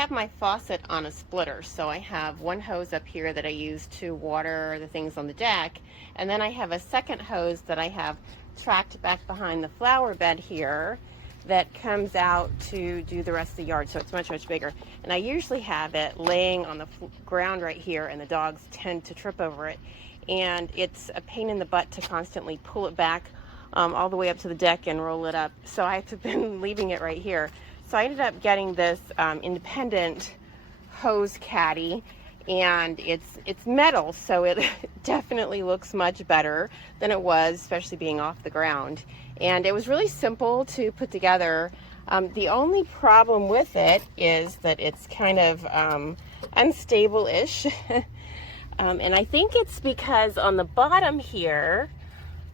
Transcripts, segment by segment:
have my faucet on a splitter, so I have one hose up here that I use to water the things on the deck, and then I have a second hose that I have tracked back behind the flower bed here that comes out to do the rest of the yard, so it's much bigger. And I usually have it laying on the ground right here, and the dogs tend to trip over it, and it's a pain in the butt to constantly pull it back all the way up to the deck and roll it up, so I've been leaving it right here. So I ended up getting this independent hose caddy, and it's metal, so it definitely looks much better than it was, especially being off the ground. And it was really simple to put together. The only problem with it is that it's kind of unstable-ish. And I think it's because on the bottom here,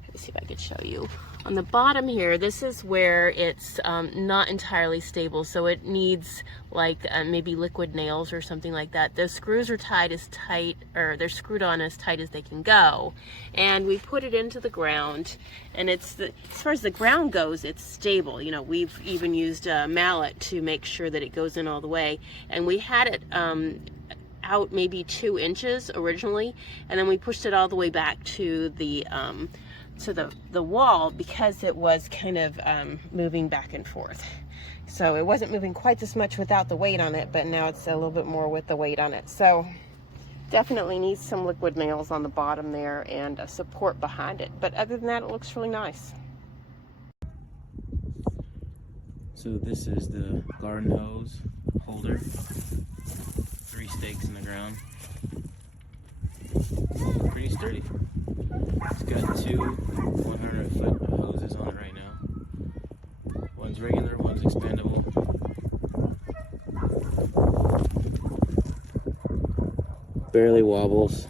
let me see if I could show you. On the bottom here, this is where it's not entirely stable, so it needs like maybe liquid nails or something like that. The screws are tied as tight, or they're screwed on as tight as they can go. And we put it into the ground, and as far as the ground goes, it's stable. You know, we've even used a mallet to make sure that it goes in all the way. And we had it out maybe 2 inches originally, and then we pushed it all the way back to the wall because it was kind of moving back and forth. So it wasn't moving quite as much without the weight on it, but now it's a little bit more with the weight on it. So definitely needs some liquid nails on the bottom there and a support behind it. But other than that, it looks really nice. So this is the garden hose holder. 3 stakes in the ground. Pretty sturdy. It's got 2 100-foot hoses on it right now. One's regular, one's expandable. Barely wobbles,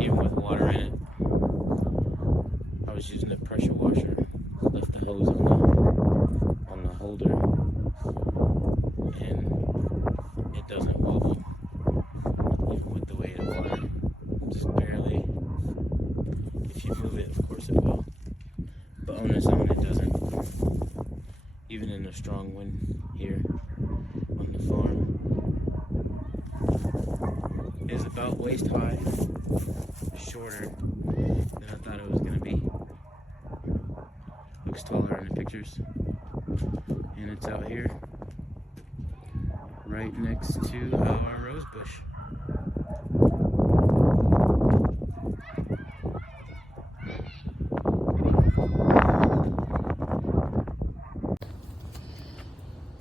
even with water in it. I was using a pressure washer to lift the hose on the holder, and it doesn't wobble, even with the weight of water. Just barely. If you move it, of course it will. But on its own, it doesn't. Even in a strong wind here on the farm. It is about waist high, shorter than I thought it was going to be. Looks taller in the pictures. And it's out here, right next to our rose bush.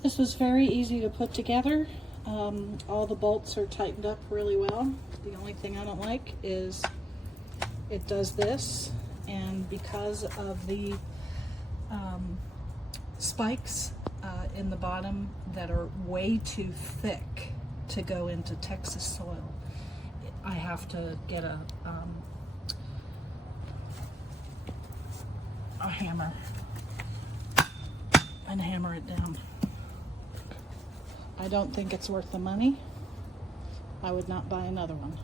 This was very easy to put together. All the bolts are tightened up really well. The only thing I don't like is it does this, and because of the spikes in the bottom that are way too thick to go into Texas soil, I have to get a hammer and hammer it down. I don't think it's worth the money. I would not buy another one.